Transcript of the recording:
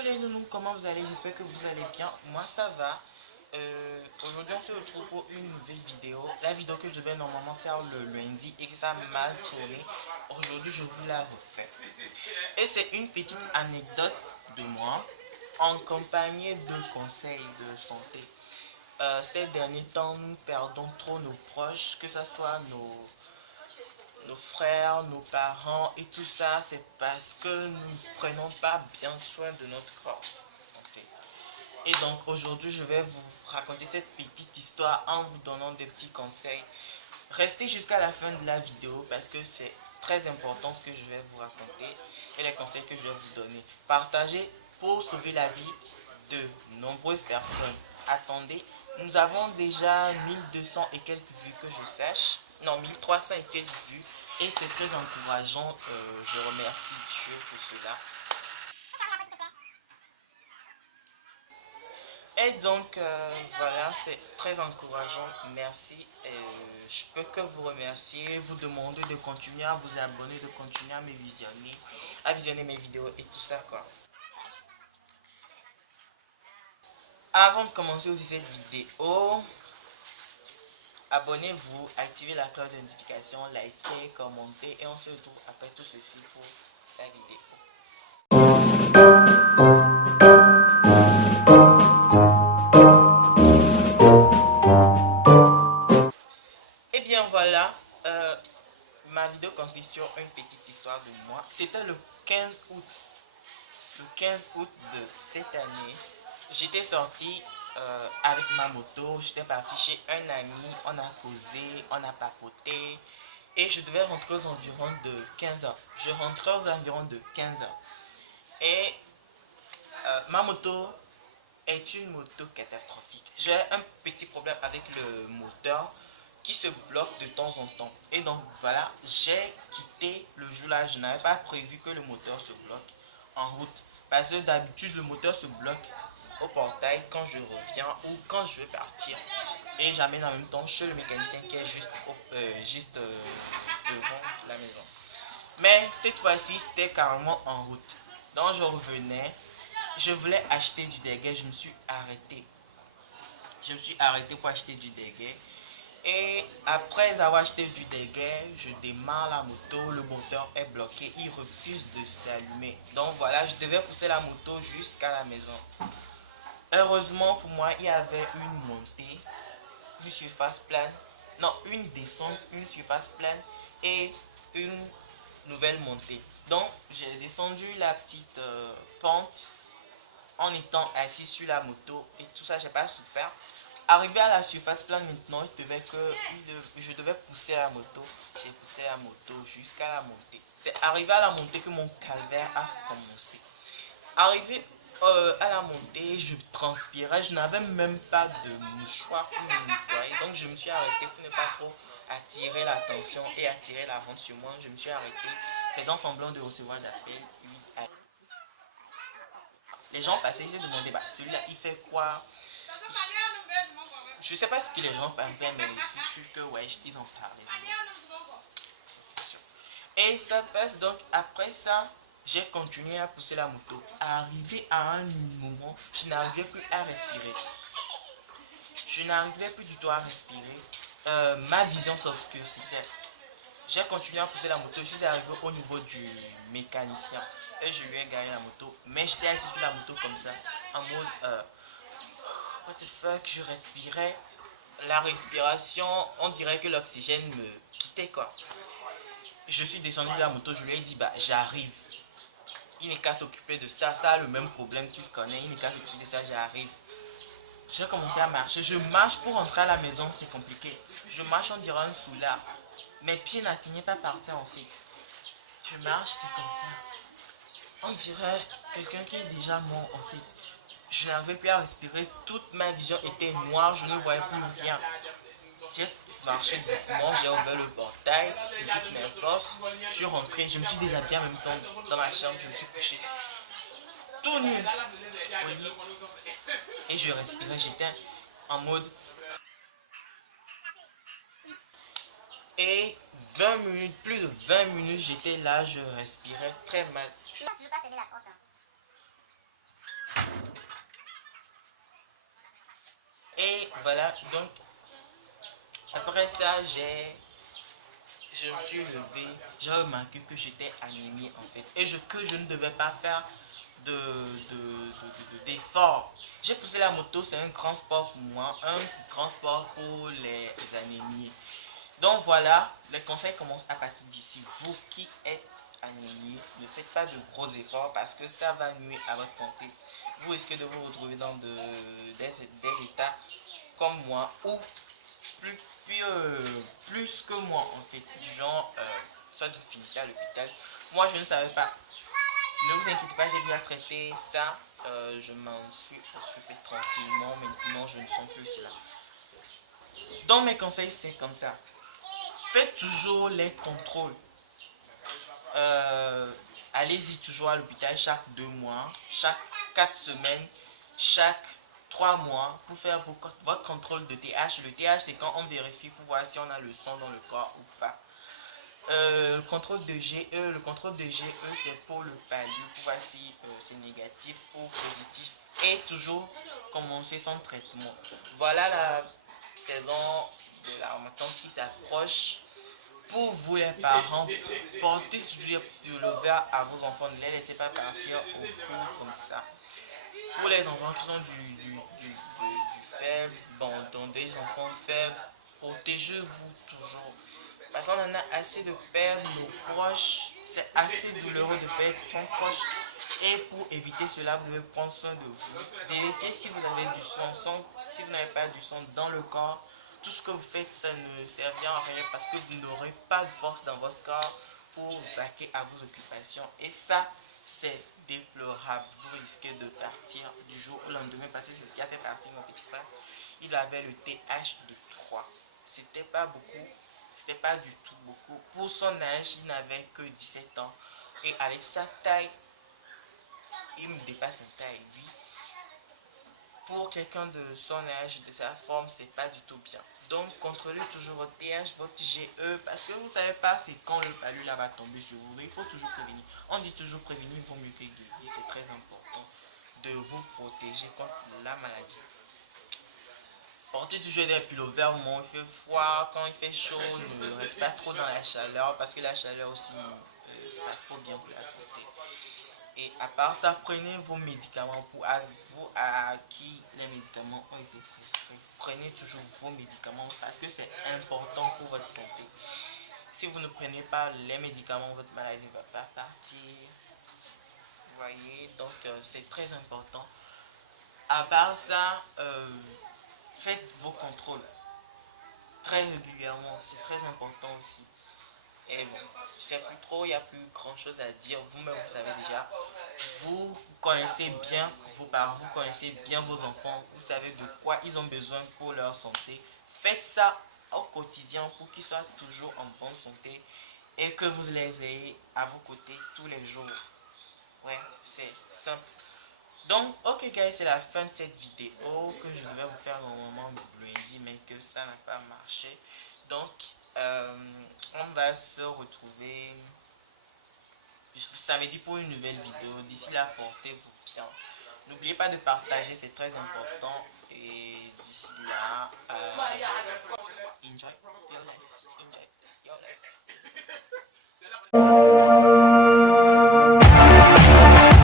Bonjour les nounous, comment vous allez? J'espère que vous allez bien. Moi ça va. Aujourd'hui on se retrouve pour une nouvelle vidéo. La vidéo que je devais normalement faire le lundi et que ça a mal tourné. Aujourd'hui je vous la refais. Et c'est une petite anecdote de moi en compagnie de conseils de santé. Ces derniers temps nous perdons trop nos proches, que ce soit nos frères, nos parents et tout ça, c'est parce que nous ne prenons pas bien soin de notre corps, en fait. Et donc aujourd'hui, je vais vous raconter cette petite histoire en vous donnant des petits conseils. Restez jusqu'à la fin de la vidéo parce que c'est très important ce que je vais vous raconter et les conseils que je vais vous donner. Partagez pour sauver la vie de nombreuses personnes. Attendez, nous avons déjà 1200 et quelques vues que je sache. Non, 1300 et quelques vues. Et c'est très encourageant. Je remercie Dieu pour cela. Et donc, voilà, c'est très encourageant. Merci. Je peux que vous remercier, vous demander de continuer à vous abonner, de continuer à visionner mes vidéos et tout ça, quoi. Avant de commencer aussi cette vidéo, abonnez-vous, activez la cloche de notification, likez, commentez et on se retrouve après tout ceci pour la vidéo. Et bien voilà, ma vidéo consiste sur une petite histoire de moi. C'était le 15 août. Le 15 août de cette année, j'étais sorti avec ma moto, j'étais parti chez un ami, on a causé, on a papoté et je devais rentrer aux environs de 15 heures. Je rentrais aux environs de 15 heures. Et ma moto est une moto catastrophique. J'ai un petit problème avec le moteur qui se bloque de temps en temps. Et donc voilà, j'ai quitté le jour-là. Je n'avais pas prévu que le moteur se bloque en route. Parce que d'habitude, le moteur se bloque au portail quand je reviens ou quand je vais partir. Et j'amène en même temps chez le mécanicien qui est juste devant la maison. Mais cette fois-ci, c'était carrément en route. Donc je revenais. Je voulais acheter du déguet. Je me suis arrêté. Je me suis arrêté pour acheter du déguet. Et après avoir acheté du déguet, je démarre la moto, le moteur est bloqué, il refuse de s'allumer. Donc voilà, je devais pousser la moto jusqu'à la maison. Heureusement pour moi, il y avait une montée, une surface plane, non, une descente, une surface plane et une nouvelle montée. Donc j'ai descendu la petite pente en étant assis sur la moto et tout ça, j'ai pas souffert. Arrivé à la surface plane maintenant, je devais pousser la moto. J'ai poussé la moto jusqu'à la montée. C'est arrivé à la montée que mon calvaire a commencé. Arrivé à la montée, je transpirais. Je n'avais même pas de mouchoir pour me nettoyer. Donc je me suis arrêté pour ne pas trop attirer l'attention et attirer la honte sur moi. Je me suis arrêté, faisant semblant de recevoir d'appel. Les gens passaient, ils se demandaient, bah, celui-là, il fait quoi? Je sais pas ce que les gens pensaient, mais je suis sûr que ouais, ils en parlaient. Ça, c'est sûr. Et ça passe donc après ça, j'ai continué à pousser la moto. Arrivé à un moment, je n'arrivais plus à respirer. Je n'arrivais plus du tout à respirer. Ma vision s'obscurcissait. J'ai continué à pousser la moto. Je suis arrivé au niveau du mécanicien et je lui ai garé la moto. Mais j'étais assis sur la moto comme ça, en mode what the fuck, je respirais. La respiration, on dirait que l'oxygène me quittait quoi. Je suis descendu de la moto, je lui ai dit bah j'arrive. Il n'est qu'à s'occuper de ça, ça a le même problème qu'il connaît, il n'est qu'à s'occuper de ça, j'arrive. J'ai commencé à marcher, je marche pour rentrer à la maison, c'est compliqué. Je marche, on dirait un soulard. Mes pieds n'atteignaient pas par terre en fait. Je marche, c'est comme ça. On dirait quelqu'un qui est déjà mort en fait. Je n'arrivais plus à respirer, toute ma vision était noire, je ne voyais plus rien. J'ai marché doucement, j'ai ouvert le portail de toutes mes forces. Je suis rentré, je me suis déshabillé en même temps dans ma chambre, je me suis couché tout nu. Oui. Et je respirais, j'étais en mode. Et 20 minutes, plus de 20 minutes, j'étais là, je respirais très mal. Et voilà, donc après ça, je me suis levé, j'ai remarqué que j'étais anémie en fait, et que je ne devais pas faire d'efforts. J'ai poussé la moto, c'est un grand sport pour moi, un grand sport pour les anémies. Donc voilà, les conseils commencent à partir d'ici. Vous qui êtes anémie, ne faites pas de gros efforts parce que ça va nuire à votre santé. Vous risquez de vous retrouver dans des états comme moi ou plus, plus que moi en fait, du genre, soit vous finissez à l'hôpital. Moi je ne savais pas. Ne vous inquiétez pas, j'ai déjà traité ça. Je m'en suis occupé tranquillement. Maintenant, je ne sens plus cela. Donc, mes conseils, c'est comme ça. Faites toujours les contrôles. Euh, Allez-y toujours à l'hôpital chaque 2 mois, chaque 4 semaines, chaque 3 mois pour faire votre contrôle de TH. Le TH, c'est quand on vérifie pour voir si on a le sang dans le corps ou pas. Le contrôle de GE, c'est pour le palud, pour voir si c'est négatif ou positif, et toujours commencer son traitement. Voilà la saison de la ramadan qui s'approche. Pour vous les parents, portez toujours de l'eau vert à vos enfants, ne les laissez pas partir au cours comme ça. Pour les enfants qui sont du faible, bon, donc des enfants faibles, protégez-vous toujours. Parce qu'on en a assez de perdre nos proches. C'est assez douloureux de perdre son proche. Et pour éviter cela, vous devez prendre soin de vous. Vérifiez si vous avez du sang. Si vous n'avez pas du sang dans le corps, tout ce que vous faites, ça ne servira à rien parce que vous n'aurez pas de force dans votre corps pour vaquer à vos occupations. Et ça, c'est déplorable. Vous risquez de partir du jour au lendemain parce que c'est ce qui a fait partir mon petit frère. Il avait le TH de 3. C'était pas beaucoup. C'était pas du tout beaucoup. Pour son âge, il n'avait que 17 ans. Et avec sa taille, il me dépasse en taille. Lui, pour quelqu'un de son âge, de sa forme, c'est pas du tout bien. Donc, contrôlez toujours votre TH, votre GE, parce que vous ne savez pas c'est quand le palu là va tomber sur vous. Il faut toujours prévenir. On dit toujours prévenir vaut mieux que guérir. C'est très important de vous protéger contre la maladie. Portez toujours des pullovers au moment où il fait froid, quand il fait chaud, ne reste pas trop dans la chaleur parce que la chaleur aussi, c'est pas trop bien pour la santé. Et à part ça, prenez vos médicaments pour vous à qui les médicaments ont été prescrits. Prenez toujours vos médicaments parce que c'est important pour votre santé. Si vous ne prenez pas les médicaments, votre maladie ne va pas partir. Vous voyez, donc c'est très important. À part ça, faites vos contrôles très régulièrement, c'est très important aussi. Et bon, c'est plus trop, il n'y a plus grand chose à dire. Vous-même, vous savez déjà. Vous connaissez bien vos parents, vous connaissez bien vos enfants, vous savez de quoi ils ont besoin pour leur santé. Faites ça au quotidien pour qu'ils soient toujours en bonne santé et que vous les ayez à vos côtés tous les jours. Ouais, c'est simple. Donc, ok guys, c'est la fin de cette vidéo que je devais vous faire normalement lundi, mais que ça n'a pas marché. Donc, on va se retrouver samedi pour une nouvelle vidéo. D'ici là, portez-vous bien. N'oubliez pas de partager, c'est très important. Et d'ici là, enjoy your life. Enjoy your life.